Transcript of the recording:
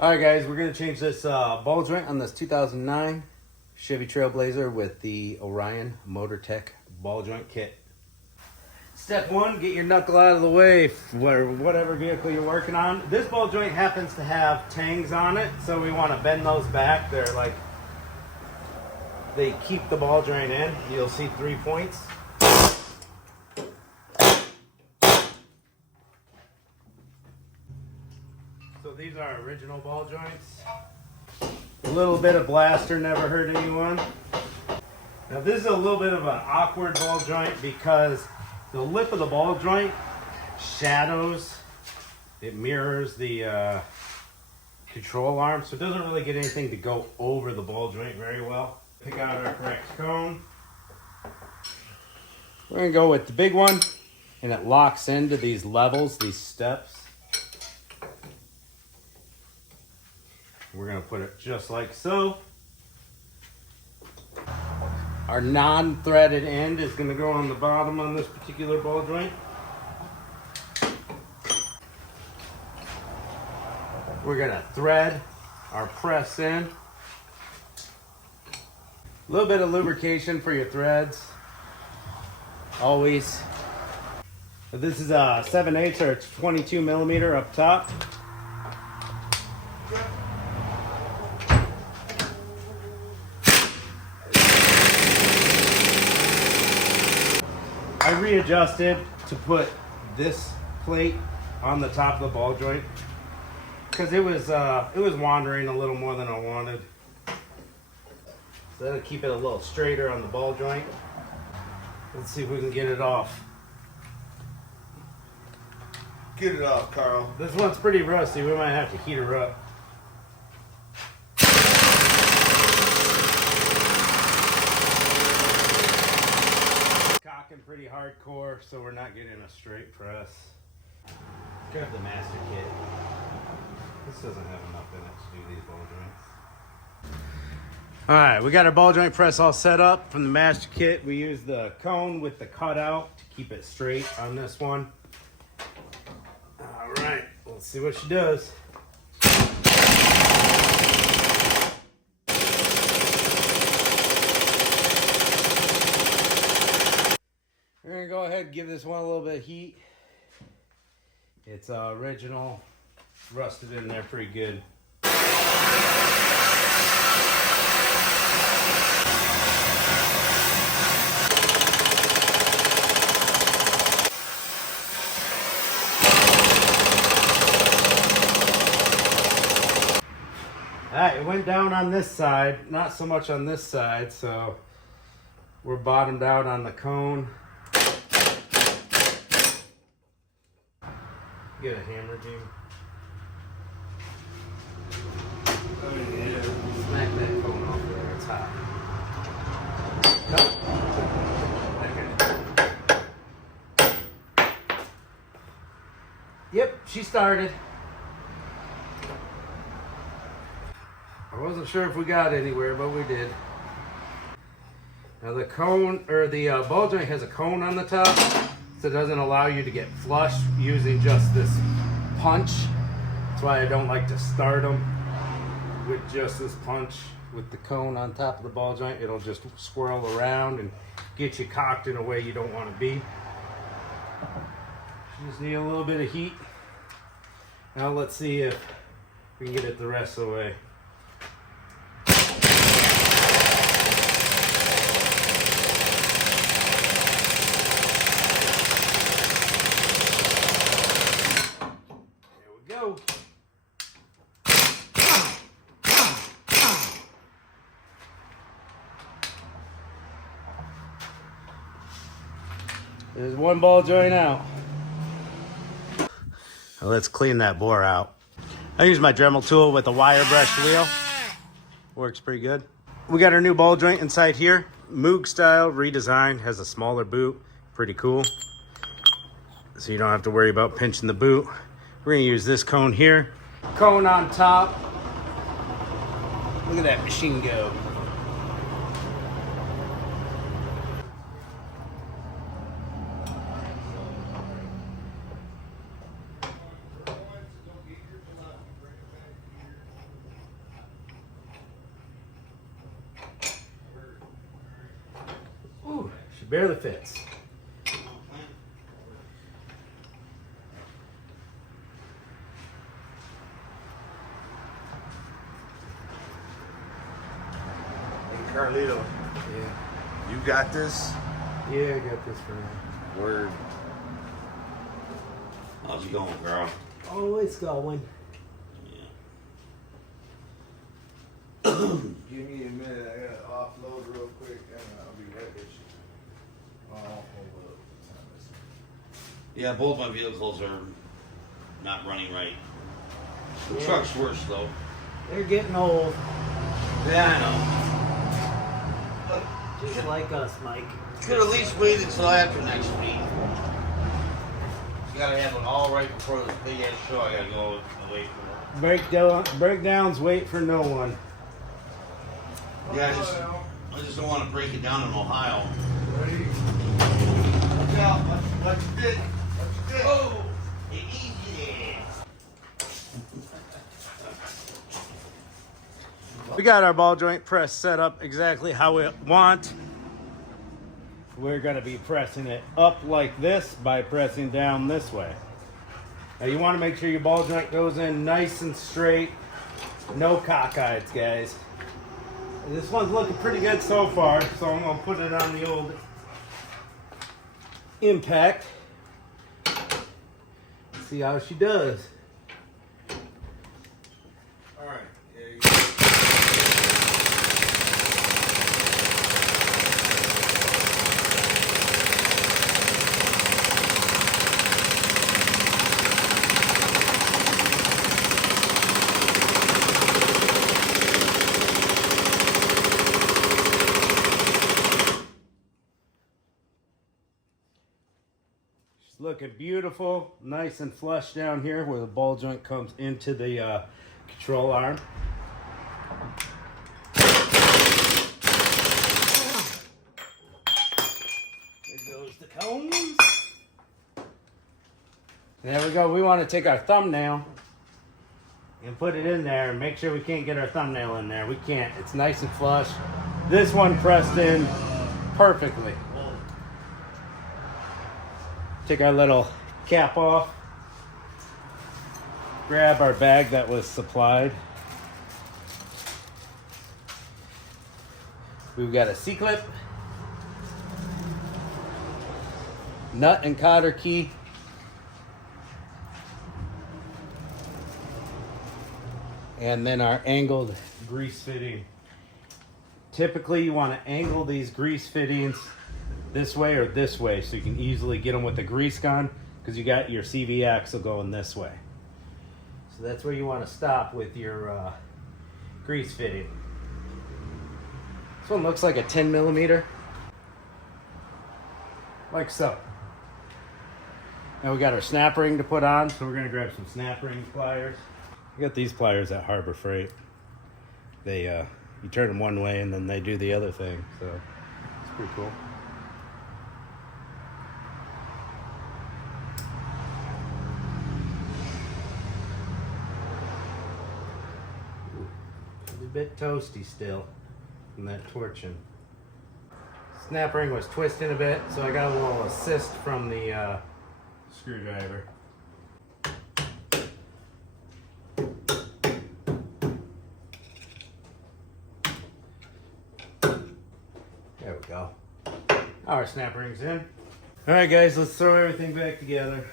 All right, guys, we're going to change this ball joint on this 2009 Chevy Trailblazer with the Orion MotorTech ball joint kit. Step one, get your knuckle out of the way for whatever vehicle you're working on. This ball joint happens to have tangs on it, so we want to bend those back. They keep the ball joint in. You'll see 3 points. So these are original ball joints. A little bit of blaster never hurt anyone. Now this is a little bit of an awkward ball joint because the lip of the ball joint shadows, it mirrors the control arm, so it doesn't really get anything to go over the ball joint very well. Pick out our correct cone. We're gonna go with the big one, and it locks into these levels, these steps. We're gonna put it just like so. Our non-threaded end is gonna go on the bottom on this particular ball joint. We're gonna thread our press in. A little bit of lubrication for your threads, always. This is a 7/8 or 22 millimeter up top. I readjusted to put this plate on the top of the ball joint because it was wandering a little more than I wanted. So that'll keep it a little straighter on the ball joint. Let's see if we can get it off. Get it off, Carl. This one's pretty rusty. We might have to heat her up. Cocking pretty hardcore, so we're not getting a straight press. Grab the master kit. This doesn't have enough in it to do these ball joints. All right, we got our ball joint press all set up from the master kit. We use the cone with the cutout to keep it straight on this one. All right, let's see what she does. We're gonna go ahead and give this one a little bit of heat. It's original, rusted in there pretty good. Alright, it went down on this side, not so much on this side, so we're bottomed out on the cone. Get a hammer, Jim. Oh, yeah. Smack that cone off there, it's hot. Okay. Yep, she started. I wasn't sure if we got anywhere, but we did. Now the cone, or the ball joint has a cone on the top, so it doesn't allow you to get flush using just this punch. That's why I don't like to start them with just this punch. With the cone on top of the ball joint, it'll just swirl around and get you cocked in a way you don't want to be. You just need a little bit of heat. Now let's see if we can get it the rest of the way. Go. There's one ball joint out. Now let's clean that bore out. I use my Dremel tool with a wire brush wheel. Works pretty good. We got our new ball joint inside here. Moog style redesigned, has a smaller boot. Pretty cool. So you don't have to worry about pinching the boot. We're gonna use this cone here. Cone on top. Look at that machine go. barely fits. Hey, Carlito, Yeah. you got this? Yeah, I got this for now. Word. How's it going, Carl? Oh, it's going. Yeah. Give me a minute. I gotta offload real quick, and I'll be right with you. Hold up. Yeah, both my vehicles are not running right. The Yeah. truck's worse though. They're getting old, Yeah, I know. just like us, Mike. Could at least wait until after next week. You gotta have it all right before this big ass show. I gotta go away from it. Breakdowns wait for no one. Yeah, I just don't want to break it down in Ohio. Ready? Watch out. Watch your dick. Watch your dick. Oh, easy there. We got our ball joint press set up exactly how we want. We're going to be pressing it up like this by pressing down this way. Now you want to make sure your ball joint goes in nice and straight. No cockeyeds, guys. This one's looking pretty good so far, so I'm going to put it on the old impact. See how she does. All right. Yeah, you go. She's looking beautiful, nice and flush down here where the ball joint comes into the control arm. There goes the cones. There we go. We want to take our thumbnail and put it in there and make sure we can't get our thumbnail in there. We can't. It's nice and flush. This one pressed in perfectly. Take our little cap off. Grab our bag that was supplied. We've got a C-clip, nut and cotter key, and then our angled grease fitting. Typically you want to angle these grease fittings this way or this way so you can easily get them with the grease gun, because you got your CV axle going this way. So that's where you want to stop with your grease fitting. This one looks like a 10 millimeter, like so. Now we got our snap ring to put on, so we're going to grab some snap ring pliers. I got these pliers at Harbor Freight. They you turn them one way and then they do the other thing, so it's pretty cool. A bit toasty still from that torching. Snap ring was twisting a bit, so I got a little assist from the screwdriver. There we go. Our snap ring's in. All right, guys, let's throw everything back together.